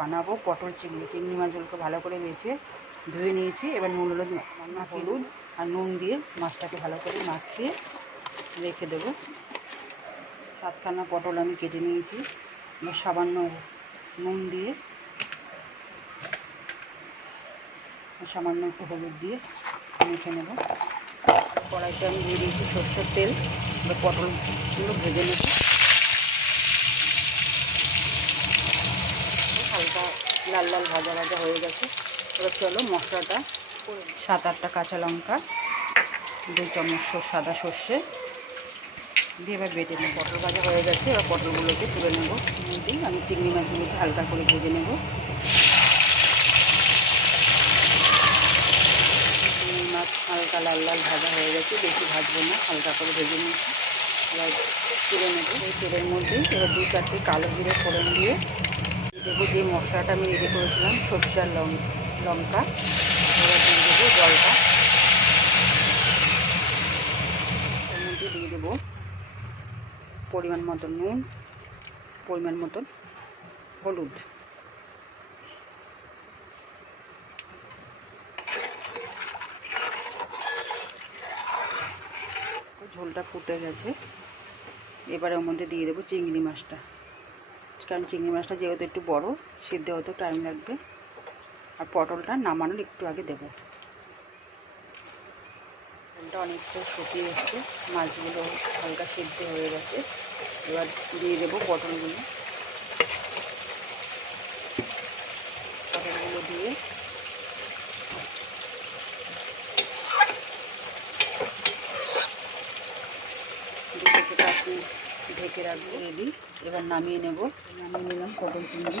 বানাবো পটল চিংড়ি। চিংড়ি মাছগুলোকে ভালো করে বেছে ধুয়ে নিয়েছি। এবার নুন হলুদ আর নুন দিয়ে মাছটাকে ভালো করে মাখিয়ে রেখে দেবো। 7খানা পটল আমি কেটে নিয়েছি। এবার সামান্য নুন দিয়ে সামান্য একটু হলুদ দিয়ে মেখে নেব। কড়াইতে আমি দিয়ে দিয়েছি সরষের তেল। এবার পটলগুলো ভেজে নেব। হালকা লাল লাল ভাজা ভাজা হয়ে গেছে। এবার চলো মশলাটা করে 7-8টা কাঁচা লঙ্কা, 2 চামচ সাদা সর্ষে দিয়ে এবার বেটে নেব। পটল ভাজা হয়ে গেছে। এবার পটলগুলোকে তুলে নেব। আমি চিংড়ি মাছগুলোকে হালকা করে ভেজে নেব। চিংড়ি মাছ হালকা লাল লাল ভাজা হয়ে গেছে, বেশি ভাজবো না, হালকা করে ভেজে নিয়েছি। এবার তুলে নেব। এই তেলের মধ্যে এবার 2-4টে কালো জিরে ফোড়ন দিয়ে দেবো যে মশলাটা আমি রেডি করেছিলাম, সর্ষে আর লঙ্কা। এবার দিয়ে দেবো জলটা। এর মধ্যে দিয়ে দেবো পরিমাণ মতন নুন, পরিমাণ মতন হলুদ। ঝোলটা ফুটে গেছে। এবার ওর মধ্যে দিয়ে দেবো চিংড়ি মাছটা। কারণ চিংড়ি মাছটা যেহেতু একটু বড়, সিদ্ধ হতে টাইম লাগবে। আর পটলটা নামানোর একটু আগে দেবো। ঝোলটা অনেকটা শুকিয়ে এসছে, মাছগুলো হালকা সিদ্ধ হয়ে গেছে। এবার দিয়ে দেবো পটলগুলো। পটলগুলো দিয়ে দু থেকে 5 মিনিট ঢেকে রাখবো। রেডি। এবার নামিয়ে নেব। নামিয়ে নিলাম পটল চিংড়ি।